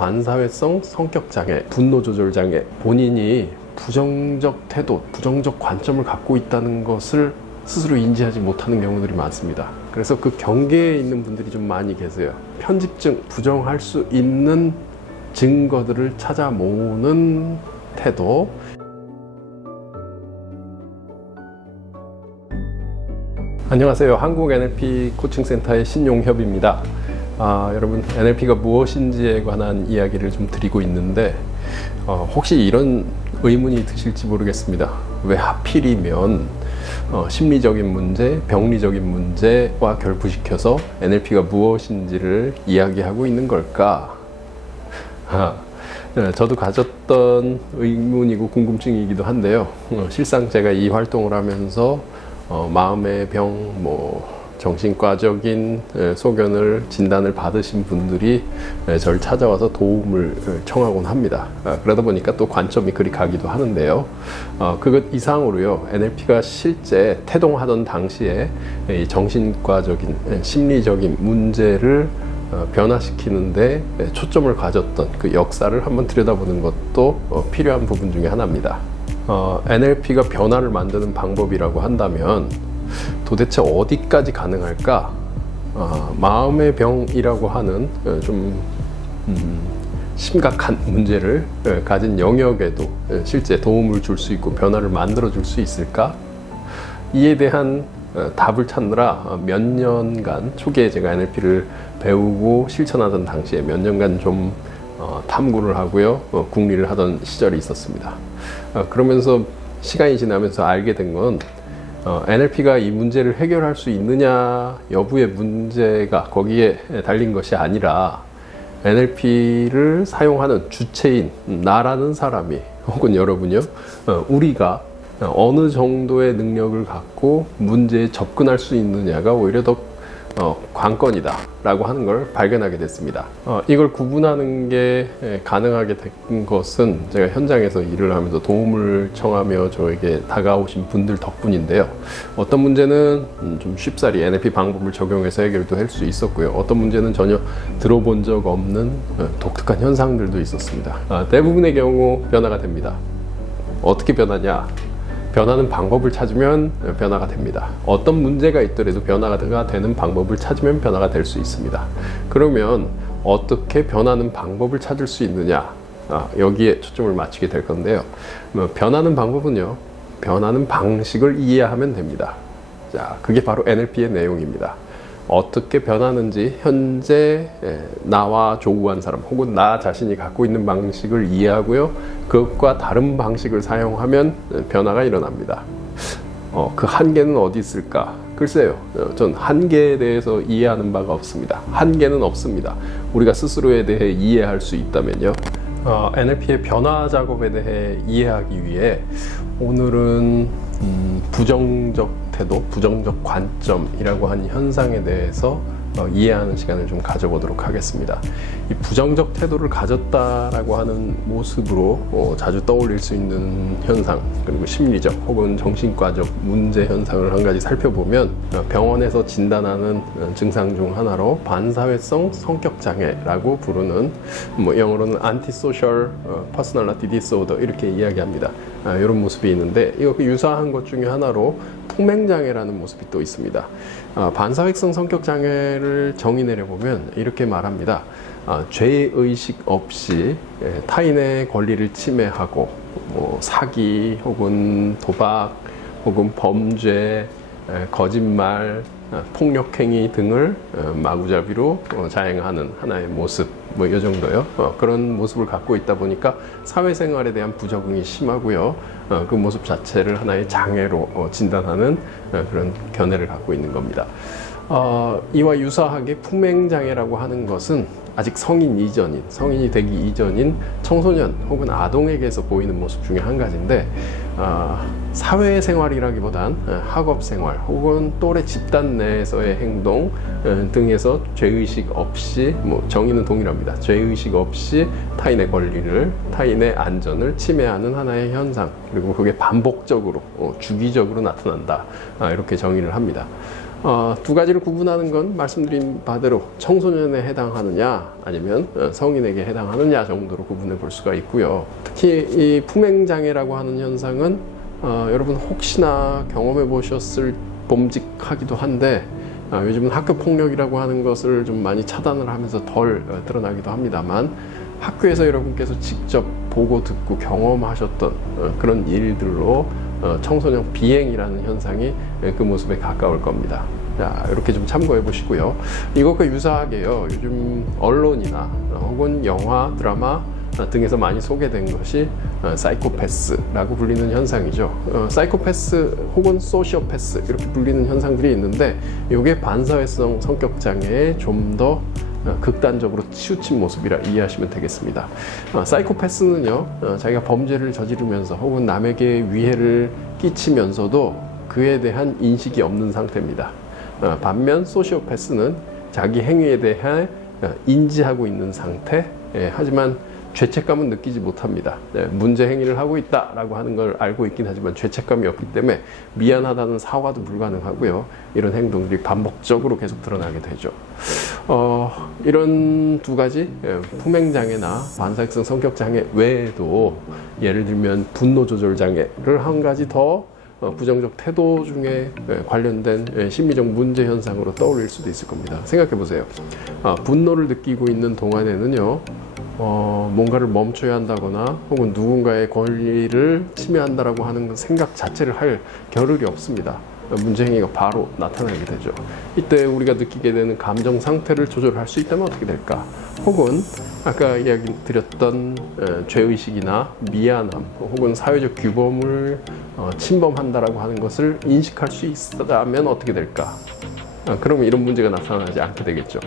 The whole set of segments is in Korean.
반사회성 성격장애, 분노조절장애, 본인이 부정적 태도, 부정적 관점을 갖고 있다는 것을 스스로 인지하지 못하는 경우들이 많습니다. 그래서 그 경계에 있는 분들이 좀 많이 계세요. 편집증, 부정할 수 있는 증거들을 찾아 모으는 태도. 안녕하세요. 한국 NLP 코칭센터의 신용협입니다. 여러분, NLP가 무엇인지에 관한 이야기를 좀 드리고 있는데 혹시 이런 의문이 드실지 모르겠습니다. 왜 하필이면 심리적인 문제, 병리적인 문제와 결부시켜서 NLP가 무엇인지를 이야기하고 있는 걸까? 저도 가졌던 의문이고 궁금증이기도 한데요. 실상 제가 이 활동을 하면서 마음의 병, 정신과적인 소견을, 진단을 받으신 분들이 저를 찾아와서 도움을 청하곤 합니다. 그러다 보니까 또 관점이 그리 가기도 하는데요. 그것 이상으로요, NLP가 실제 태동하던 당시에 정신과적인, 심리적인 문제를 변화시키는데 초점을 가졌던 그 역사를 한번 들여다보는 것도 필요한 부분 중에 하나입니다. NLP가 변화를 만드는 방법이라고 한다면 도대체 어디까지 가능할까? 마음의 병이라고 하는 좀 심각한 문제를 가진 영역에도 실제 도움을 줄 수 있고 변화를 만들어 줄 수 있을까? 이에 대한 답을 찾느라 몇 년간, 초기에 제가 NLP를 배우고 실천하던 당시에 몇 년간 좀 탐구를 하고요, 궁리를 하던 시절이 있었습니다. 그러면서 시간이 지나면서 알게 된 건 NLP가 이 문제를 해결할 수 있느냐 여부의 문제가 거기에 달린 것이 아니라 NLP를 사용하는 주체인 나라는 사람이, 혹은 여러분이요, 우리가 어느 정도의 능력을 갖고 문제에 접근할 수 있느냐가 오히려 더 관건이다 라고 하는 걸 발견하게 됐습니다. 이걸 구분하는 게 가능하게 된 것은 제가 현장에서 일을 하면서 도움을 청하며 저에게 다가오신 분들 덕분인데요. 어떤 문제는 좀 쉽사리 NLP 방법을 적용해서 해결도 할 수 있었고요. 어떤 문제는 전혀 들어본 적 없는 독특한 현상들도 있었습니다. 대부분의 경우 변화가 됩니다. 어떻게 변하냐? 변하는 방법을 찾으면 변화가 됩니다. 어떤 문제가 있더라도 변화가 되는 방법을 찾으면 변화가 될 수 있습니다. 그러면 어떻게 변하는 방법을 찾을 수 있느냐? 여기에 초점을 맞추게 될 건데요. 변하는 방법은요, 변하는 방식을 이해하면 됩니다. 자, 그게 바로 NLP의 내용입니다. 어떻게 변하는지 현재 나와 조우한 사람, 혹은 나 자신이 갖고 있는 방식을 이해하고요, 그것과 다른 방식을 사용하면 변화가 일어납니다. 그 한계는 어디 있을까? 글쎄요, 전 한계에 대해서 이해하는 바가 없습니다. 한계는 없습니다. 우리가 스스로에 대해 이해할 수 있다면요. NLP의 변화 작업에 대해 이해하기 위해 오늘은 부정적 태도, 부정적 관점이라고 하는 현상에 대해서 이해하는 시간을 좀 가져보도록 하겠습니다. 이 부정적 태도를 가졌다라고 하는 모습으로 자주 떠올릴 수 있는 현상, 그리고 심리적 혹은 정신과적 문제 현상을 한 가지 살펴보면 병원에서 진단하는 증상 중 하나로 반사회성 성격장애라고 부르는, 영어로는 Antisocial Personality Disorder 이렇게 이야기합니다. 이런 모습이 있는데, 이거 유사한 것 중에 하나로 품행장애라는 모습이 또 있습니다. 반사회성 성격장애를 정의 내려보면 이렇게 말합니다. 죄의식 없이 타인의 권리를 침해하고 사기 혹은 도박 혹은 범죄, 거짓말, 폭력행위 등을 마구잡이로 자행하는 하나의 모습, 이 정도요. 그런 모습을 갖고 있다 보니까 사회생활에 대한 부적응이 심하고요, 그 모습 자체를 하나의 장애로 진단하는 그런 견해를 갖고 있는 겁니다. 이와 유사하게 품행장애라고 하는 것은 아직 성인이 되기 이전인 청소년 혹은 아동에게서 보이는 모습 중에 한 가지인데, 사회생활이라기보단 학업생활 혹은 또래 집단 내에서의 행동 등에서 죄의식 없이, 정의는 동일합니다. 죄의식 없이 타인의 권리를, 타인의 안전을 침해하는 하나의 현상, 그리고 그게 반복적으로, 주기적으로 나타난다, 이렇게 정의를 합니다. 두 가지를 구분하는 건 말씀드린 바대로 청소년에 해당하느냐 아니면 성인에게 해당하느냐 정도로 구분해 볼 수가 있고요. 특히 이 품행장애라고 하는 현상은 여러분 혹시나 경험해 보셨을 봄직하기도 한데 요즘은 학교폭력이라고 하는 것을 좀 많이 차단을 하면서 덜 드러나기도 합니다만, 학교에서 여러분께서 직접 보고 듣고 경험하셨던 그런 일들로 청소년 비행이라는 현상이 그 모습에 가까울 겁니다. 자, 이렇게 좀 참고해 보시고요. 이것과 유사하게요, 요즘 언론이나 혹은 영화, 드라마 등에서 많이 소개된 것이 사이코패스라고 불리는 현상이죠. 사이코패스 혹은 소시오패스 이렇게 불리는 현상들이 있는데, 이게 반사회성 성격장애에 좀 더 극단적으로 치우친 모습이라 이해하시면 되겠습니다. 사이코패스는요, 자기가 범죄를 저지르면서 혹은 남에게 위해를 끼치면서도 그에 대한 인식이 없는 상태입니다. 반면 소시오패스는 자기 행위에 대해 인지하고 있는 상태, 하지만 죄책감은 느끼지 못합니다. 문제 행위를 하고 있다라고 하는 걸 알고 있긴 하지만 죄책감이 없기 때문에 미안하다는 사과도 불가능하고요. 이런 행동들이 반복적으로 계속 드러나게 되죠. 이런 두 가지 품행장애나 반사회성 성격장애 외에도 예를 들면 분노조절장애를 한 가지 더 부정적 태도 중에 관련된 심리적 문제 현상으로 떠올릴 수도 있을 겁니다. 생각해 보세요. 분노를 느끼고 있는 동안에는요, 뭔가를 멈춰야 한다거나 혹은 누군가의 권리를 침해한다라고 하는 생각 자체를 할 겨를이 없습니다. 문제 행위가 바로 나타나게 되죠. 이때 우리가 느끼게 되는 감정 상태를 조절할 수 있다면 어떻게 될까? 혹은 아까 이야기 드렸던 죄의식이나 미안함 혹은 사회적 규범을 침범한다라고 하는 것을 인식할 수 있다면 어떻게 될까? 그러면 이런 문제가 나타나지 않게 되겠죠.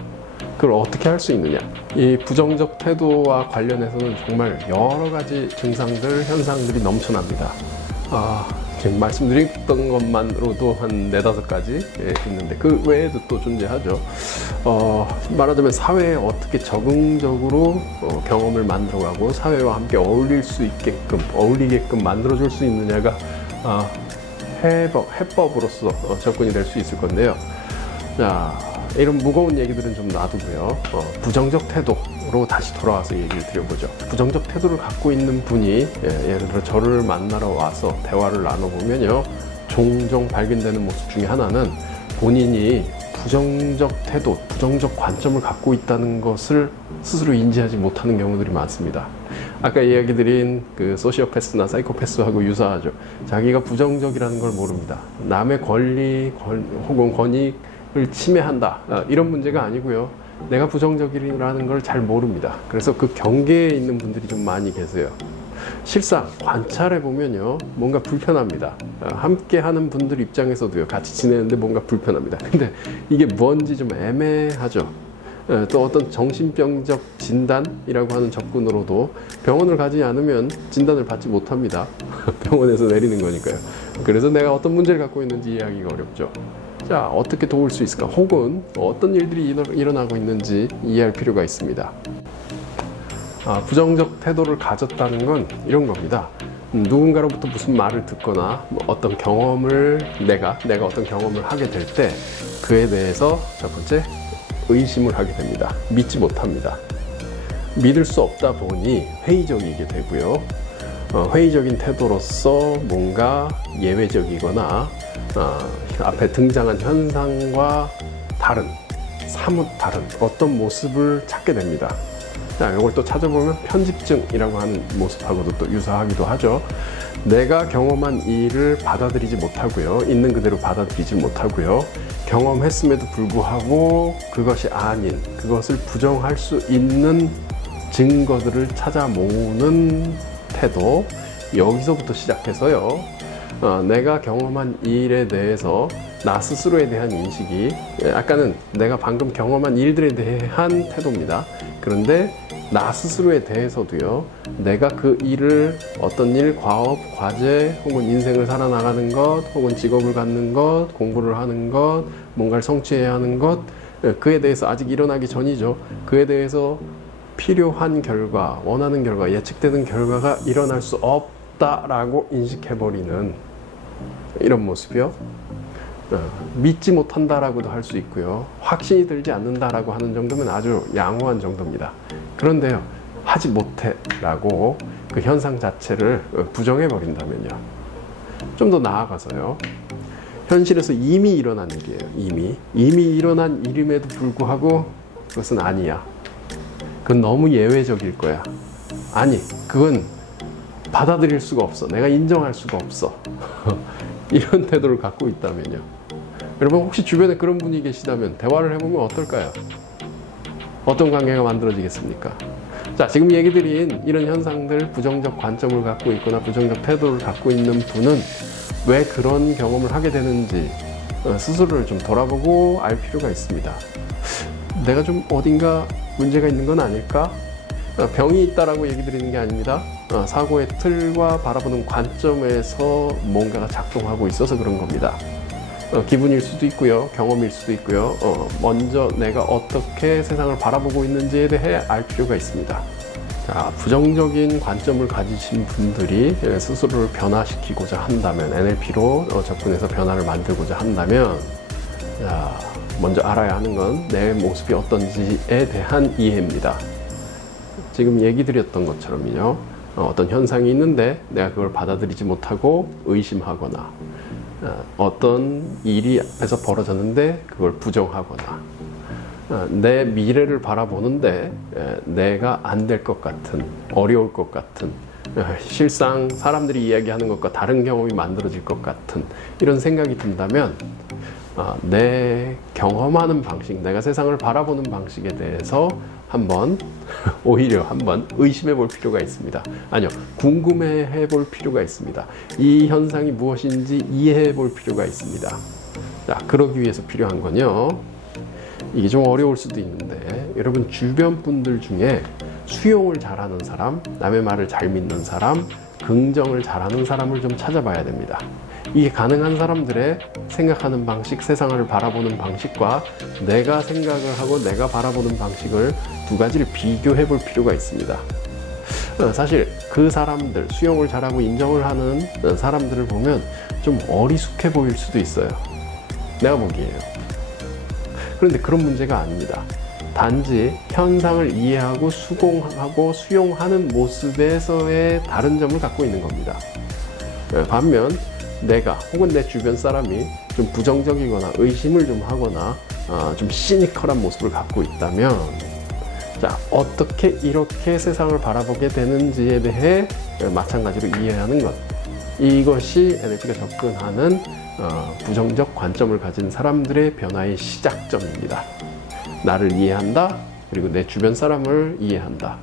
그걸 어떻게 할 수 있느냐? 이 부정적 태도와 관련해서는 정말 여러 가지 증상들, 현상들이 넘쳐납니다. 지금 말씀드렸던 것만으로도 한 4-5가지 있는데 그 외에도 또 존재하죠. 말하자면 사회에 어떻게 적응적으로 경험을 만들어가고 사회와 함께 어울릴 수 있게끔, 어울리게끔 만들어줄 수 있느냐가 해법으로서 접근이 될 수 있을 건데요. 자, 이런 무거운 얘기들은 좀 놔두고요. 부정적 태도로 다시 돌아와서 얘기를 드려보죠. 부정적 태도를 갖고 있는 분이 예를 들어 저를 만나러 와서 대화를 나눠보면요, 종종 발견되는 모습 중에 하나는 본인이 부정적 태도, 부정적 관점을 갖고 있다는 것을 스스로 인지하지 못하는 경우들이 많습니다. 아까 이야기 드린 그 소시오패스나 사이코패스하고 유사하죠. 자기가 부정적이라는 걸 모릅니다. 남의 권리 혹은 권익 을 침해한다, 이런 문제가 아니고요, 내가 부정적이라는 걸 잘 모릅니다. 그래서 그 경계에 있는 분들이 좀 많이 계세요. 실상 관찰해 보면요, 뭔가 불편합니다. 함께 하는 분들 입장에서도요, 같이 지내는데 뭔가 불편합니다. 근데 이게 뭔지 좀 애매하죠. 또 어떤 정신병적 진단이라고 하는 접근으로도 병원을 가지 않으면 진단을 받지 못합니다. 병원에서 내리는 거니까요. 그래서 내가 어떤 문제를 갖고 있는지 이해하기가 어렵죠. 자, 어떻게 도울 수 있을까? 혹은 어떤 일들이 일어나고 있는지 이해할 필요가 있습니다. 부정적 태도를 가졌다는 건 이런 겁니다. 누군가로부터 무슨 말을 듣거나 어떤 경험을 내가 어떤 경험을 하게 될 때 그에 대해서 첫 번째, 의심을 하게 됩니다. 믿지 못합니다. 믿을 수 없다 보니 회의적이게 되고요. 회의적인 태도로서 뭔가 예외적이거나 앞에 등장한 현상과 사뭇 다른 어떤 모습을 찾게 됩니다. 자, 이걸 또 찾아보면 편집증이라고 하는 모습하고도 또 유사하기도 하죠. 내가 경험한 일을 받아들이지 못하고요, 있는 그대로 받아들이지 못하고요, 경험했음에도 불구하고 그것이 아닌, 그것을 부정할 수 있는 증거들을 찾아 모으는 태도, 여기서부터 시작해서요, 내가 경험한 일에 대해서 나 스스로에 대한 인식이, 아까는 내가 방금 경험한 일들에 대한 태도입니다. 그런데 나 스스로에 대해서도요, 내가 그 일을 어떤 일, 과업, 과제 혹은 인생을 살아나가는 것 혹은 직업을 갖는 것, 공부를 하는 것, 뭔가를 성취해야 하는 것, 그에 대해서 아직 일어나기 전이죠. 그에 대해서 필요한 결과, 원하는 결과, 예측되는 결과가 일어날 수 없다라고 인식해버리는 이런 모습이요. 믿지 못한다라고도 할 수 있고요. 확신이 들지 않는다라고 하는 정도면 아주 양호한 정도입니다. 그런데요, 하지 못해라고 그 현상 자체를 부정해 버린다면요. 좀 더 나아가서요. 현실에서 이미 일어난 일이에요. 이미 일어난 일임에도 불구하고 그것은 아니야. 그건 너무 예외적일 거야. 아니, 그건 받아들일 수가 없어. 내가 인정할 수가 없어. 이런 태도를 갖고 있다면요. 여러분 혹시 주변에 그런 분이 계시다면 대화를 해보면 어떨까요? 어떤 관계가 만들어지겠습니까? 자, 지금 얘기 드린 이런 현상들, 부정적 관점을 갖고 있거나 부정적 태도를 갖고 있는 분은 왜 그런 경험을 하게 되는지 스스로를 좀 돌아보고 알 필요가 있습니다. 내가 좀 어딘가 문제가 있는 건 아닐까? 병이 있다라고 얘기 드리는 게 아닙니다. 사고의 틀과 바라보는 관점에서 뭔가가 작동하고 있어서 그런 겁니다. 기분일 수도 있고요, 경험일 수도 있고요. 먼저 내가 어떻게 세상을 바라보고 있는지에 대해 알 필요가 있습니다. 자, 부정적인 관점을 가지신 분들이 스스로를 변화시키고자 한다면, NLP로 접근해서 변화를 만들고자 한다면, 자, 먼저 알아야 하는 건 내 모습이 어떤지에 대한 이해입니다. 지금 얘기 드렸던 것처럼요, 어떤 현상이 있는데 내가 그걸 받아들이지 못하고 의심하거나, 어떤 일이 앞에서 벌어졌는데 그걸 부정하거나, 내 미래를 바라보는데 내가 안 될 것 같은, 어려울 것 같은, 실상 사람들이 이야기하는 것과 다른 경험이 만들어질 것 같은 이런 생각이 든다면, 내 경험하는 방식, 내가 세상을 바라보는 방식에 대해서 오히려 한번 의심해 볼 필요가 있습니다. 아니요, 궁금해 볼 필요가 있습니다. 이 현상이 무엇인지 이해해 볼 필요가 있습니다. 자, 그러기 위해서 필요한 건요, 이게 좀 어려울 수도 있는데, 여러분 주변 분들 중에 수용을 잘하는 사람, 남의 말을 잘 믿는 사람, 긍정을 잘하는 사람을 좀 찾아봐야 됩니다. 이게 가능한 사람들의 생각하는 방식, 세상을 바라보는 방식과 내가 생각을 하고 내가 바라보는 방식을 두 가지를 비교해 볼 필요가 있습니다. 사실 그 사람들, 수용을 잘하고 인정을 하는 사람들을 보면 좀 어리숙해 보일 수도 있어요. 내가 보기에요. 그런데 그런 문제가 아닙니다. 단지 현상을 이해하고 수긍하고 수용하는 모습에서의 다른 점을 갖고 있는 겁니다. 반면 내가 혹은 내 주변 사람이 좀 부정적이거나 의심을 좀 하거나 좀 시니컬한 모습을 갖고 있다면, 자, 어떻게 이렇게 세상을 바라보게 되는지에 대해 마찬가지로 이해하는 것, 이것이 NLP가 접근하는 부정적 관점을 가진 사람들의 변화의 시작점입니다. 나를 이해한다, 그리고 내 주변 사람을 이해한다.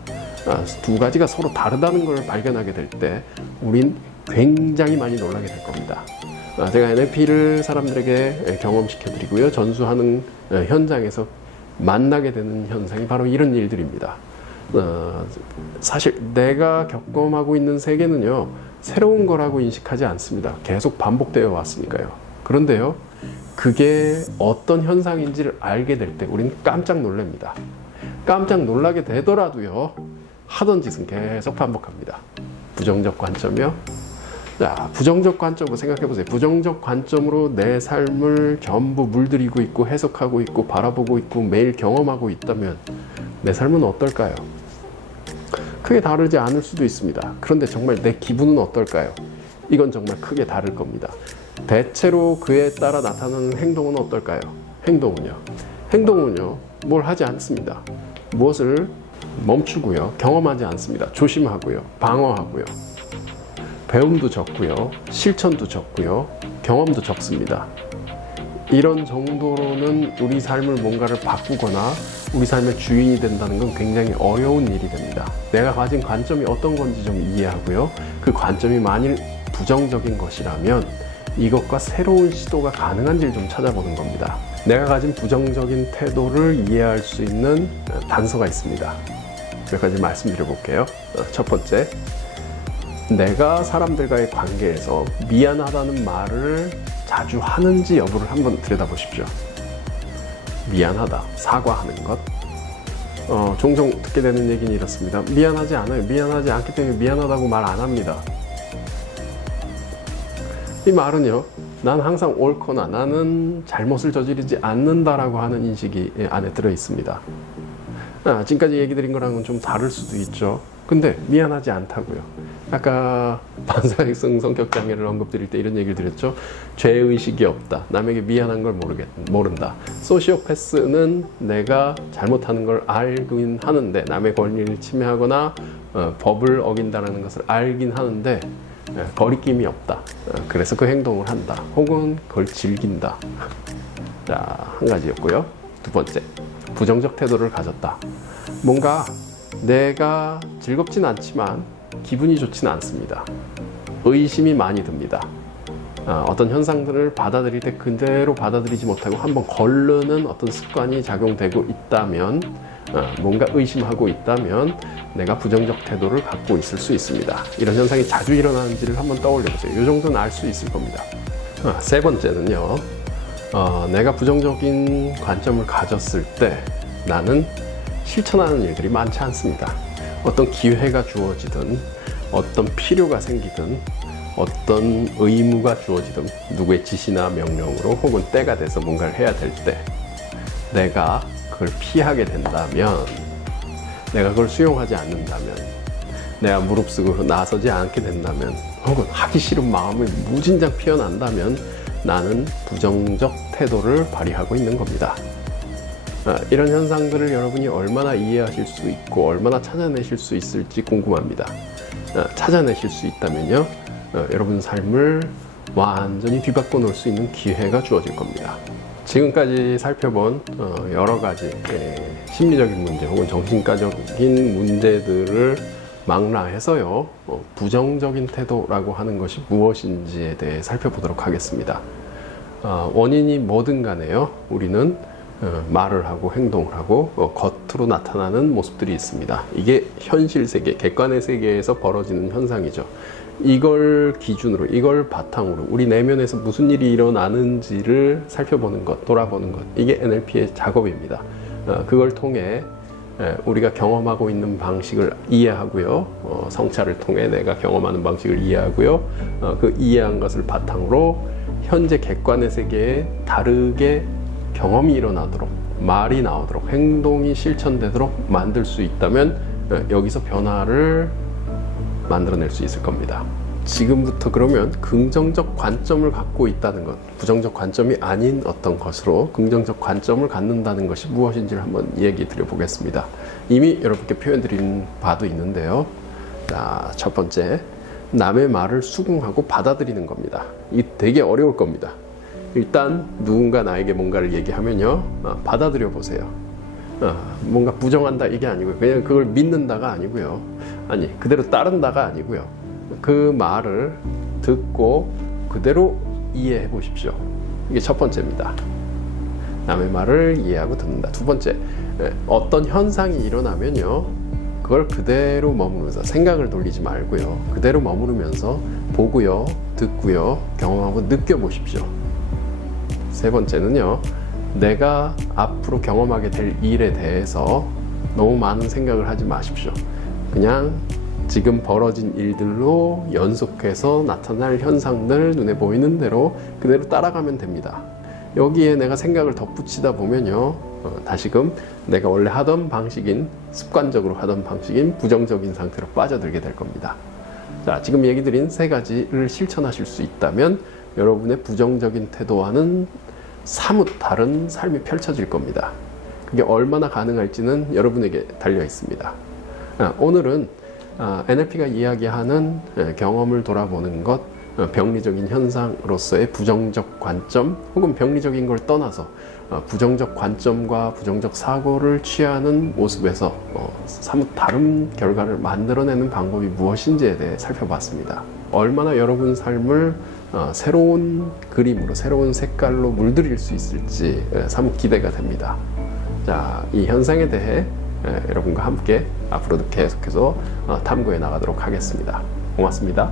두 가지가 서로 다르다는 걸 발견하게 될 때 우린 굉장히 많이 놀라게 될 겁니다. 제가 NLP를 사람들에게 경험시켜 드리고요, 전수하는 현장에서 만나게 되는 현상이 바로 이런 일들입니다. 사실 내가 경험하고 있는 세계는요, 새로운 거라고 인식하지 않습니다. 계속 반복되어 왔으니까요. 그런데요, 그게 어떤 현상인지를 알게 될 때 우리는 깜짝 놀랍니다. 깜짝 놀라게 되더라도요, 하던 짓은 계속 반복합니다. 부정적 관점이요. 자, 부정적 관점으로 생각해 보세요. 부정적 관점으로 내 삶을 전부 물들이고 있고 해석하고 있고 바라보고 있고 매일 경험하고 있다면 내 삶은 어떨까요? 크게 다르지 않을 수도 있습니다. 그런데 정말 내 기분은 어떨까요? 이건 정말 크게 다를 겁니다. 대체로 그에 따라 나타나는 행동은 어떨까요? 행동은요, 뭘 하지 않습니다. 무엇을 멈추고요, 경험하지 않습니다. 조심하고요, 방어하고요, 배움도 적고요, 실천도 적고요, 경험도 적습니다. 이런 정도로는 우리 삶을 뭔가를 바꾸거나 우리 삶의 주인이 된다는 건 굉장히 어려운 일이 됩니다. 내가 가진 관점이 어떤 건지 좀 이해하고요, 그 관점이 만일 부정적인 것이라면 이것과 새로운 시도가 가능한지를 좀 찾아보는 겁니다. 내가 가진 부정적인 태도를 이해할 수 있는 단서가 있습니다. 몇 가지 말씀드려 볼게요. 첫 번째, 내가 사람들과의 관계에서 미안하다는 말을 자주 하는지 여부를 한번 들여다보십시오. 미안하다, 사과하는 것. 종종 듣게 되는 얘기는 이렇습니다. 미안하지 않아요. 미안하지 않기 때문에 미안하다고 말 안 합니다. 이 말은요, 난 항상 옳거나 나는 잘못을 저지르지 않는다라고 하는 인식이 안에 들어 있습니다. 지금까지 얘기 드린 거랑은 좀 다를 수도 있죠. 근데 미안하지 않다고요. 아까 반사회성 성격장애를 언급드릴 때 이런 얘기를 드렸죠. 죄의식이 없다. 남에게 미안한 걸 모른다. 소시오패스는 내가 잘못하는 걸 알긴 하는데, 남의 권리를 침해하거나 법을 어긴다는 것을 알긴 하는데 거리낌이 없다. 그래서 그 행동을 한다. 혹은 그걸 즐긴다. 자, 한 가지였고요. 두 번째, 부정적 태도를 가졌다. 뭔가 내가 즐겁진 않지만 기분이 좋진 않습니다. 의심이 많이 듭니다. 어떤 현상들을 받아들일 때 그대로 받아들이지 못하고 한번 거르는 어떤 습관이 작용되고 있다면, 뭔가 의심하고 있다면 내가 부정적 태도를 갖고 있을 수 있습니다. 이런 현상이 자주 일어나는지를 한번 떠올려 보세요. 이 정도는 알 수 있을 겁니다. 세 번째는요, 내가 부정적인 관점을 가졌을 때 나는 실천하는 일들이 많지 않습니다. 어떤 기회가 주어지든, 어떤 필요가 생기든, 어떤 의무가 주어지든, 누구의 지시나 명령으로 혹은 때가 돼서 뭔가를 해야 될 때 내가 그걸 피하게 된다면, 내가 그걸 수용하지 않는다면, 내가 무릅쓰고 나서지 않게 된다면, 혹은 하기 싫은 마음이 무진장 피어난다면 나는 부정적 태도를 발휘하고 있는 겁니다. 이런 현상들을 여러분이 얼마나 이해하실 수 있고 얼마나 찾아내실 수 있을지 궁금합니다. 찾아내실 수 있다면요, 여러분 삶을 완전히 뒤바꿔 놓을 수 있는 기회가 주어질 겁니다. 지금까지 살펴본 여러 가지 심리적인 문제 혹은 정신과적인 문제들을 망라해서요, 부정적인 태도라고 하는 것이 무엇인지에 대해 살펴보도록 하겠습니다. 원인이 뭐든 간에요, 우리는 말을 하고 행동을 하고 겉으로 나타나는 모습들이 있습니다. 이게 현실 세계, 객관의 세계에서 벌어지는 현상이죠. 이걸 기준으로, 이걸 바탕으로 우리 내면에서 무슨 일이 일어나는지를 살펴보는 것, 돌아보는 것, 이게 NLP의 작업입니다. 그걸 통해 우리가 경험하고 있는 방식을 이해하고요, 성찰을 통해 내가 경험하는 방식을 이해하고요, 그 이해한 것을 바탕으로 현재 객관의 세계에 다르게 경험이 일어나도록, 말이 나오도록, 행동이 실천되도록 만들 수 있다면 여기서 변화를 만들어낼 수 있을 겁니다. 지금부터 그러면 긍정적 관점을 갖고 있다는 것, 부정적 관점이 아닌 어떤 것으로 긍정적 관점을 갖는다는 것이 무엇인지를 한번 얘기 드려 보겠습니다. 이미 여러분께 표현 드린 바도 있는데요. 자, 첫 번째, 남의 말을 수긍하고 받아들이는 겁니다. 이 되게 어려울 겁니다. 일단 누군가 나에게 뭔가를 얘기하면요, 받아들여 보세요. 뭔가 부정한다 이게 아니고요, 그냥 그걸 믿는다가 아니고요, 아니 그대로 따른다가 아니고요, 그 말을 듣고 그대로 이해해 보십시오. 이게 첫 번째입니다. 남의 말을 이해하고 듣는다. 두 번째, 어떤 현상이 일어나면요, 그걸 그대로 머무르면서 생각을 돌리지 말고요, 그대로 머무르면서 보고요, 듣고요, 경험하고 느껴보십시오. 세 번째는요, 내가 앞으로 경험하게 될 일에 대해서 너무 많은 생각을 하지 마십시오. 그냥 지금 벌어진 일들로 연속해서 나타날 현상들, 눈에 보이는 대로 그대로 따라가면 됩니다. 여기에 내가 생각을 덧붙이다 보면요, 다시금 내가 원래 하던 방식인, 습관적으로 하던 방식인 부정적인 상태로 빠져들게 될 겁니다. 자, 지금 얘기 드린 세 가지를 실천하실 수 있다면 여러분의 부정적인 태도와는 사뭇 다른 삶이 펼쳐질 겁니다. 그게 얼마나 가능할지는 여러분에게 달려 있습니다. 오늘은 NLP가 이야기하는 경험을 돌아보는 것, 병리적인 현상으로서의 부정적 관점 혹은 병리적인 걸 떠나서 부정적 관점과 부정적 사고를 취하는 모습에서 사뭇 다른 결과를 만들어내는 방법이 무엇인지에 대해 살펴봤습니다. 얼마나 여러분 삶을 새로운 그림으로, 새로운 색깔로 물들일 수 있을지 사뭇 기대가 됩니다. 자, 이 현상에 대해 여러분과 함께 앞으로도 계속해서 탐구해 나가도록 하겠습니다. 고맙습니다.